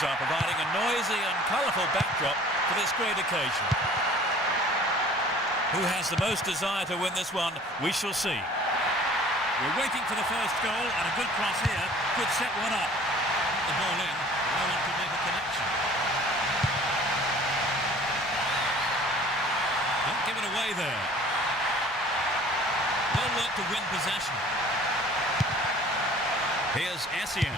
fans are providing a noisy and colourful backdrop for this great occasion. Who has the most desire to win this one, we shall see. We're waiting for the first goal, and a good cross here could set one up. The ball in, no one could make a connection. Don't give it away there. Well worked to win possession. Here's Essien.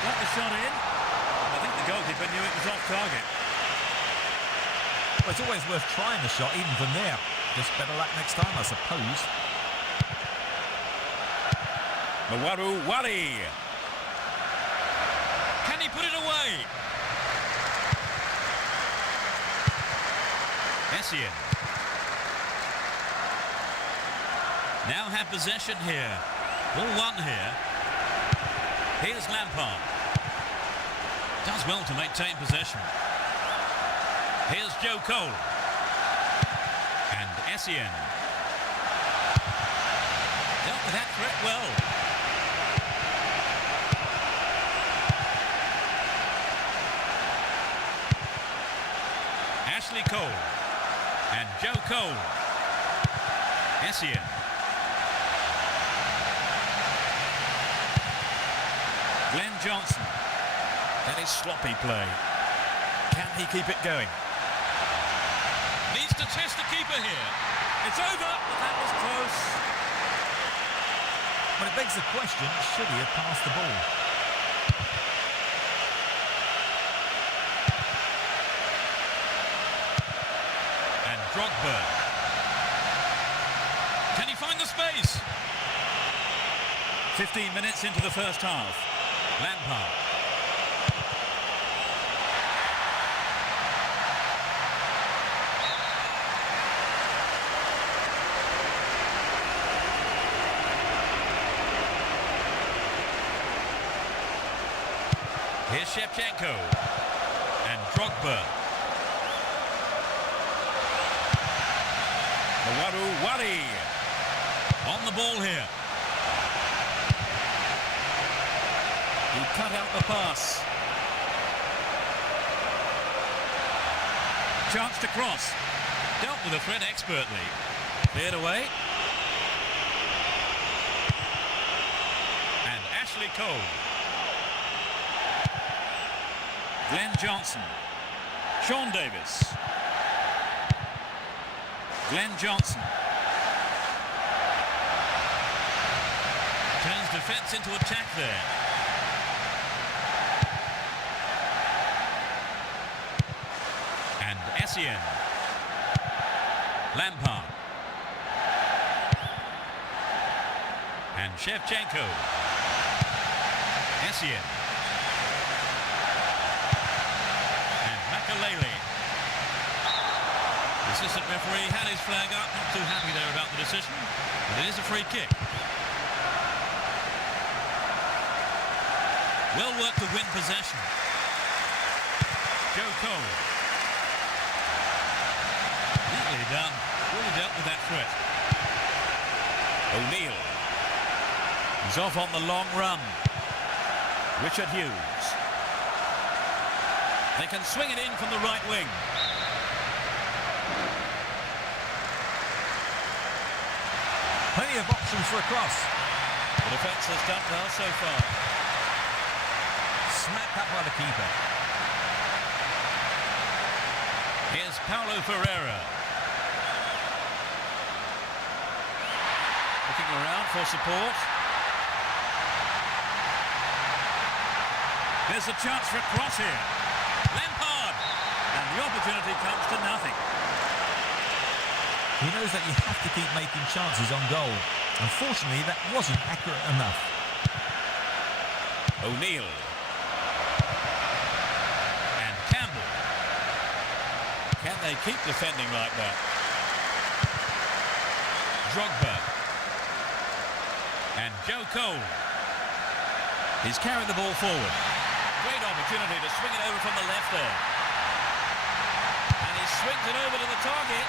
Got the shot in. I think the goalkeeper knew it was off target. Well, it's always worth trying the shot, even from there. Just better luck next time, I suppose. Mawaru Wali. Can he put it away? Essien. Now have possession here. Ball one here. Here's Lampard. Does well to maintain possession. Here's Joe Cole. And Essien. Dealt with that threat well. Ashley Cole. And Joe Cole. Essien. Glenn Johnson. That is sloppy play. Can he keep it going? Needs to test the keeper here. It's over, but that was close. But it begs the question, should he have passed the ball? And Drogba. Can he find the space? 15 minutes into the first half. Lampard. Here's Shevchenko. And Drogba. Mawaru Wali. On the ball here. He cut out the pass. Chance to cross. Dealt with the threat expertly. Cleared away. And Ashley Cole. Glenn Johnson. Sean Davis. Glenn Johnson. Turns defence into attack there. And Essien. Lampard. And Shevchenko. Essien. And Makalele. The assistant referee had his flag up. Not too happy there about the decision. But it is a free kick. Well worked to win possession. Joe Cole. Neatly done. Really dealt with that threat. O'Neill. He's off on the long run. Richard Hughes. They can swing it in from the right wing. Plenty of options for a cross. The defence has done well so far. Snapped up by the keeper. Here's Paulo Ferreira. Looking around for support. There's a chance for a cross here. Lampard! And the opportunity comes to nothing. He knows that you have to keep making chances on goal. Unfortunately, that wasn't accurate enough. O'Neill. And Campbell. Can they keep defending like that? Drogba. And Joe Cole. He's carried the ball forward. Great opportunity to swing it over from the left there. And he swings it over to the target.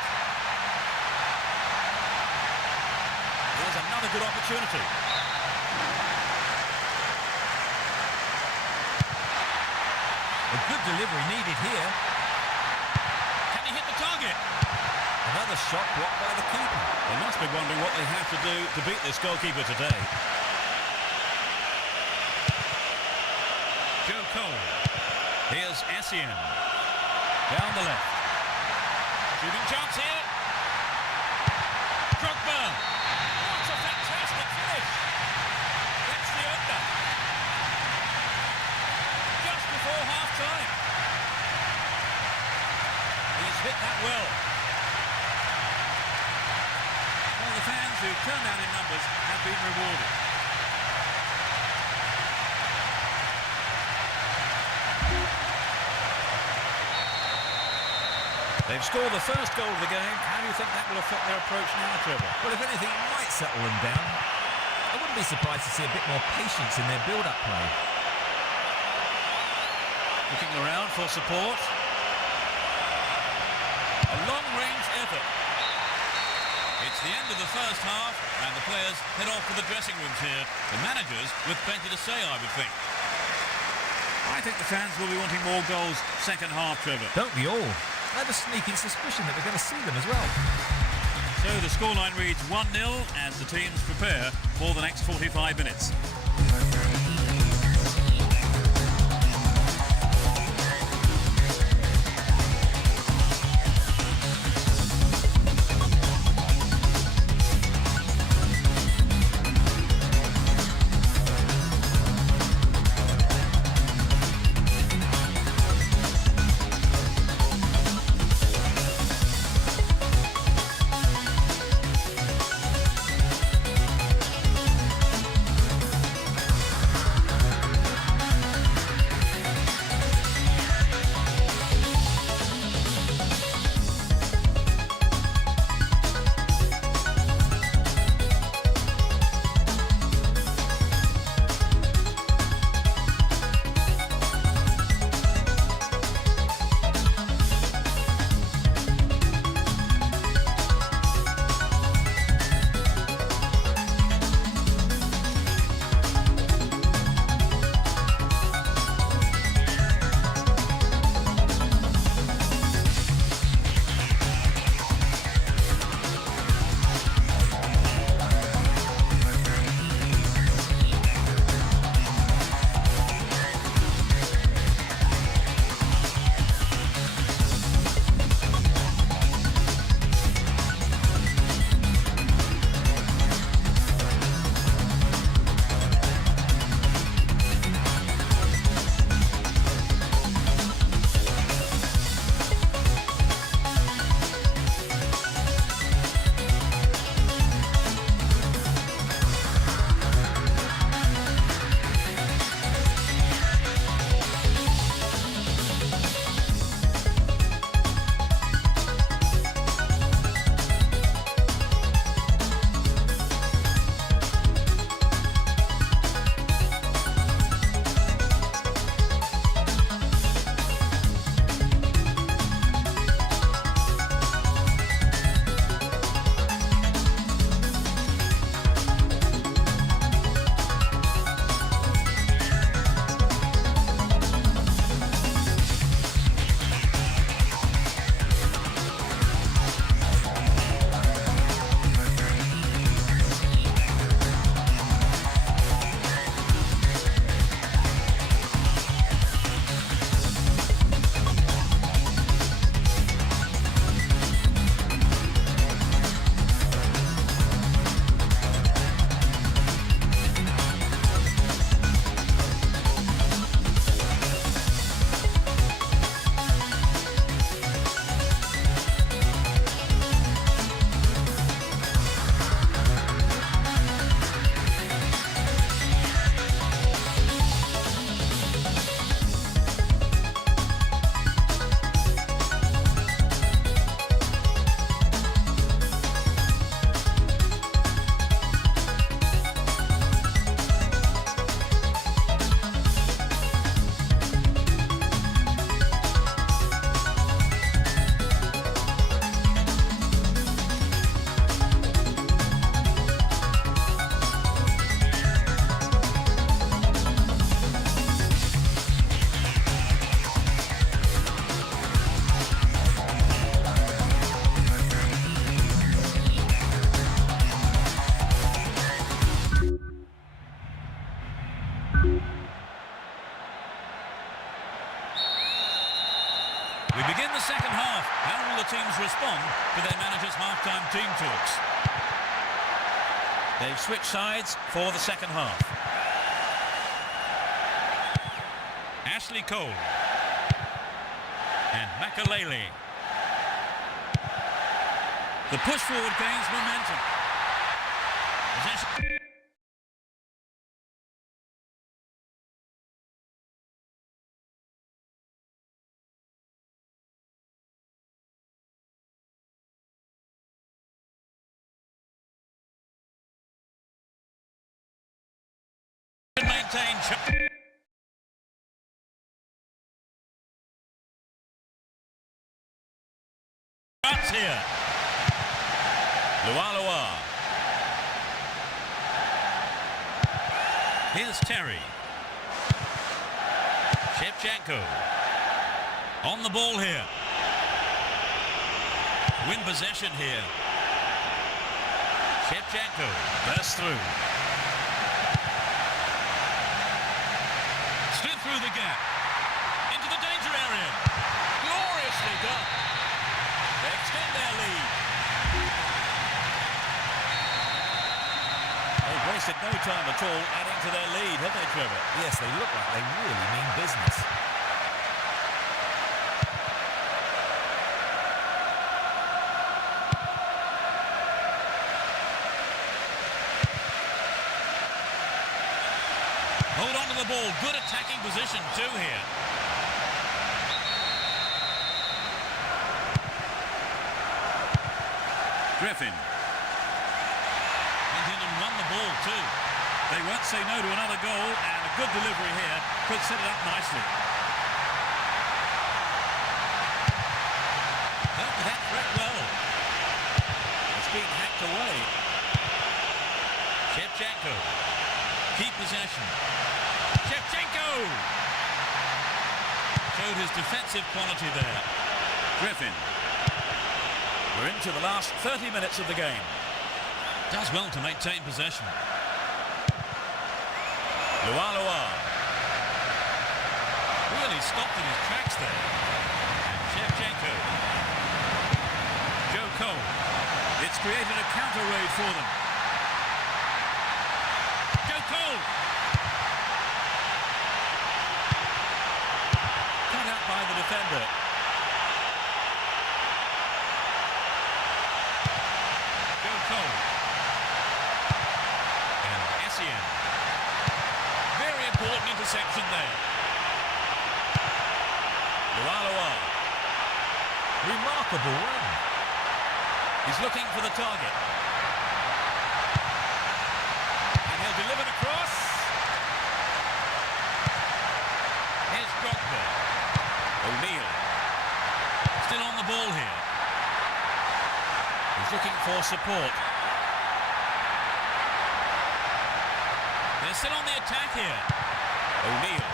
Here's another good opportunity. A good delivery needed here. Can he hit the target? Another shot blocked by the keeper. They must be wondering what they have to do to beat this goalkeeper today. Joe Cole. Here's Essien. Down the left. Shooting chance here. Drogba. What a fantastic finish. That's the opener. Just before half-time. He's hit that well. Well, the fans who turned out in numbers have been rewarded. They've scored the first goal of the game. How do you think that will affect their approach now, Trevor? Well, if anything, it might settle them down. I wouldn't be surprised to see a bit more patience in their build-up play. Looking around for support. A long-range effort. It's the end of the first half, and the players head off to the dressing rooms here. The managers with plenty to say, I would think. I think the fans will be wanting more goals second half, Trevor. Don't we all? I have a sneaking suspicion that we're going to see them as well. So the scoreline reads 1-0 as the teams prepare for the next 45 minutes. teams respond to their manager's half-time team talks. They've switched sides for the second half. Ashley Cole. And Makalele. The push forward gains momentum. Possession. Maintain. Shots here. Lualua. Here's Terry. Shevchenko. On the ball here. Win possession here. Shevchenko bursts through. Slid through the gap. Into the danger area. Gloriously done. They extend their lead. They've wasted no time at all adding to their lead, have they, Trevor? Yes, they look like they really mean business. Hold on to the ball. Good attacking position too here. Griffin. Went in and won the ball too. They won't say no to another goal, and a good delivery here could set it up nicely. Dealt with that threat well. It's been hacked away. Shevchenko. Keep possession. Shevchenko! Showed his defensive quality there. Griffin. We're into the last 30 minutes of the game. Does well to maintain possession. Lualua. Really stopped in his tracks there. And Shevchenko. Joe Cole. It's created a counter raid for them. Joe Cole. Cut out by the defender. Joe Cole. And Essien. Very important interception there. Lualua. Remarkable run. He's looking for the target. And he'll deliver the cross. Here's Drogba. O'Neill. Still on the ball here. He's looking for support. They're still on the attack here. O'Neill.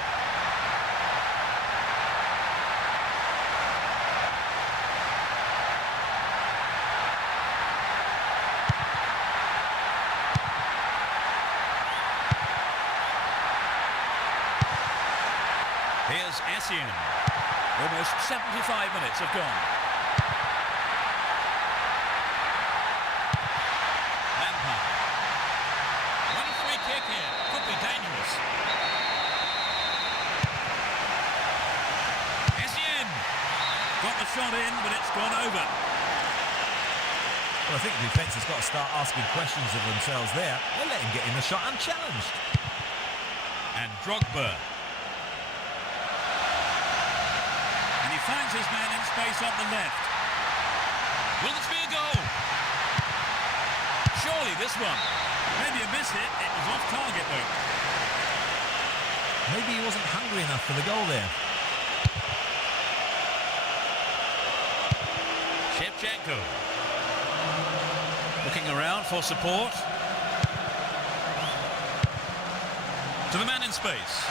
Here's Essien. Almost 75 minutes have gone. Lampard. One free kick here. Could be dangerous. Essien. Got the shot in, but it's gone over. Well, I think the defence has got to start asking questions of themselves there. They let him get in the shot unchallenged. And Drogba. And he finds his man in space on the left. Will this be a goal? Surely this one. Maybe a miss hit. It was off target though. Maybe he wasn't hungry enough for the goal there. Shevchenko. Looking around for support. To the man in space.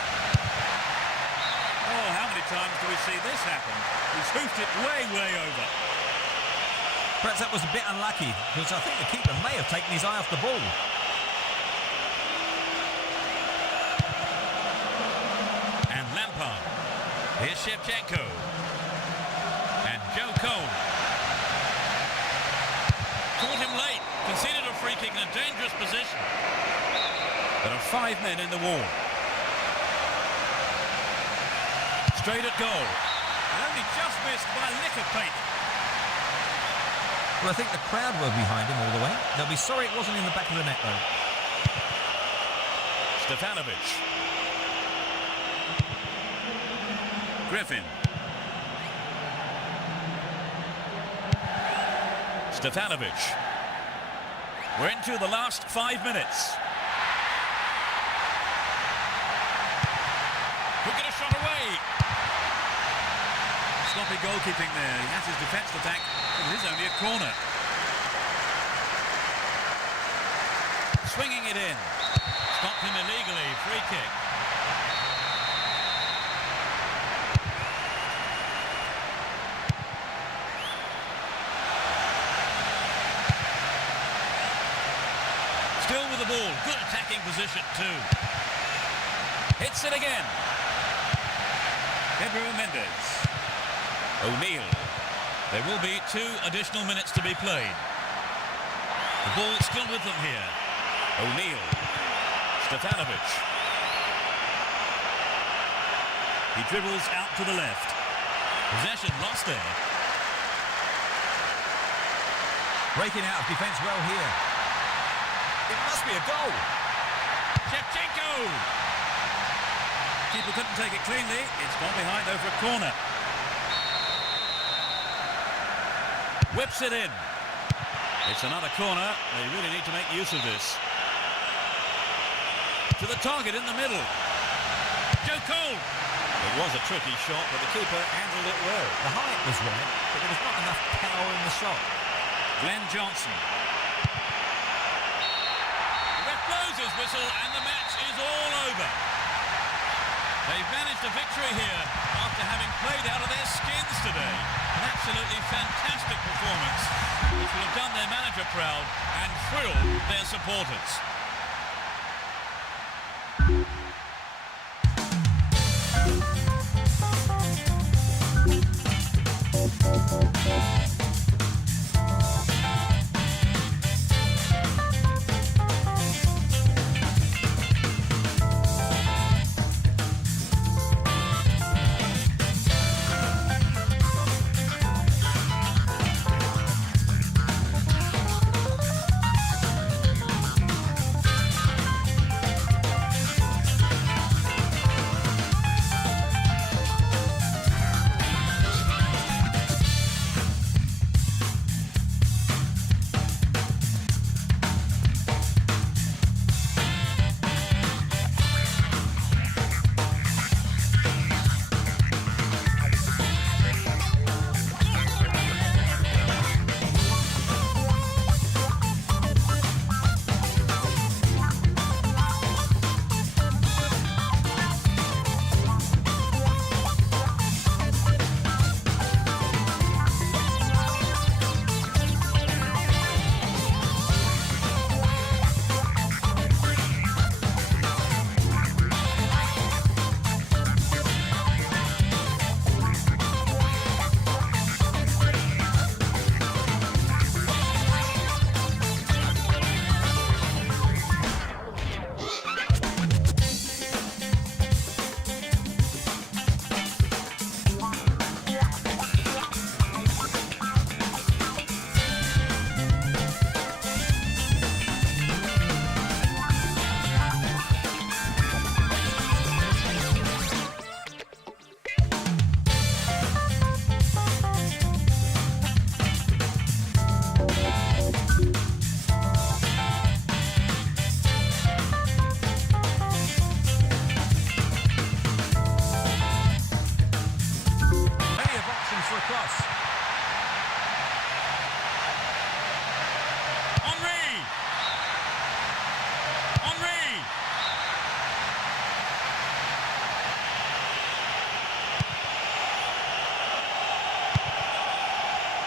Oh, how many times do we see this happen? He's hoofed it way over. Perhaps that was a bit unlucky, because I think the keeper may have taken his eye off the ball. And Lampard. Here's Shevchenko. And Joe Cole. dangerous position. There are 5 men in the wall. Straight at goal. And only just missed by a lick of paint. Well, I think the crowd were behind him all the way. They'll be sorry it wasn't in the back of the net, though. Stefanovic. Griffin. Stefanovic. We're into the last 5 minutes. Could get a shot away. Sloppy goalkeeping there. He has his defence attack. It is only a corner. Swinging it in. Stopped him illegally. Free kick. Still with the ball. Good attacking position too. Hits it again. Pedro Mendes. O'Neill. There will be 2 additional minutes to be played. The ball still with them here. O'Neill. Stefanovic. He dribbles out to the left. Possession lost there. Breaking out of defence well here. It must be a goal. Shevchenko. Keeper couldn't take it cleanly. It's gone behind over a corner. Whips it in. It's another corner. They really need to make use of this. To the target in the middle. Joe Cole. It was a tricky shot, but the keeper handled it well. The height was right, but there was not enough power in the shot. Glenn Johnson. The ref blows his whistle and the match is all over. They've managed a victory here after having played out of their skins today. An absolutely fantastic performance, which will have done their manager proud and thrilled their supporters.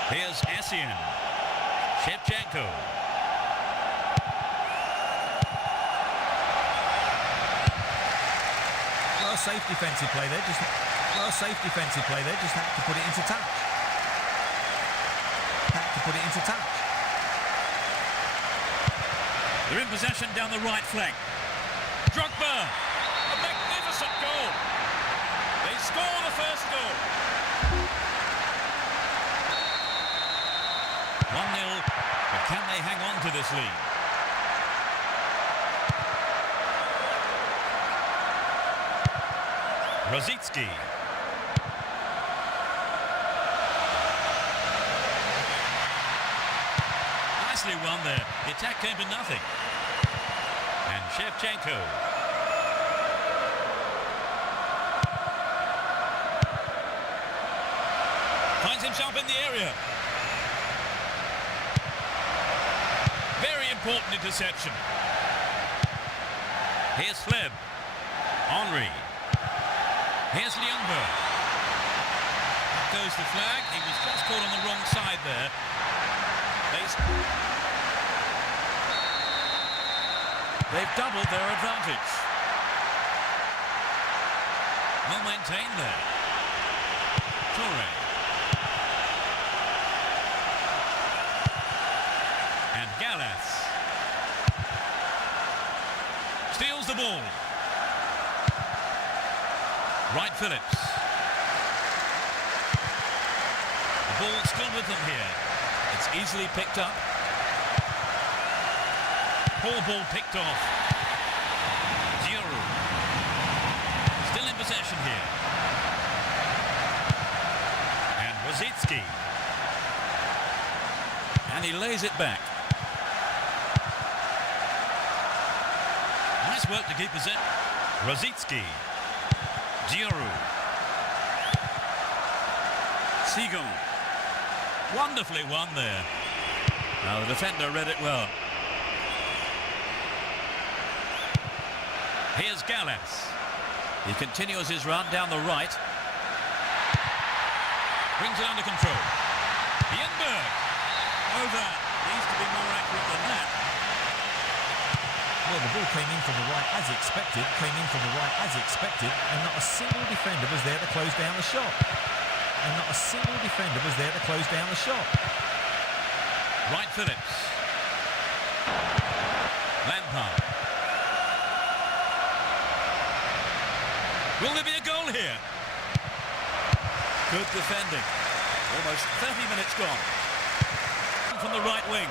Here's Essien. Shevchenko. Well, safe defensive play there. Just had to put it into touch. They're in possession down the right flank. Drogba, a magnificent goal. They score the first goal. 1-0, but can they hang on to this lead? Rosicki. Nicely won there. The attack came to nothing. And Shevchenko. Finds himself in the area. Very important interception. Here's Sleb. Henry. Here's Ljungberg. Up goes the flag. He was just caught on the wrong side there. They've doubled their advantage. Well maintained there. Toure. And Gallas. Steals the ball. Wright Phillips. The ball's still with them here. It's easily picked up. Poor ball picked off. Giroud. Still in possession here. And Rosicki. And he lays it back. Nice work to keep possession. Rosicki. Giroud. Seagull. Wonderfully won there. Now the defender read it well. Here's Gallas. He continues his run down the right. Brings it under control. Ljungberg. Over. Needs to be more accurate than that. Well, the ball came in from the right as expected, and not a single defender was there to close down the shot. Wright Phillips. Lampard. Will there be a goal here? Good defending. Almost 30 minutes gone. From the right wing.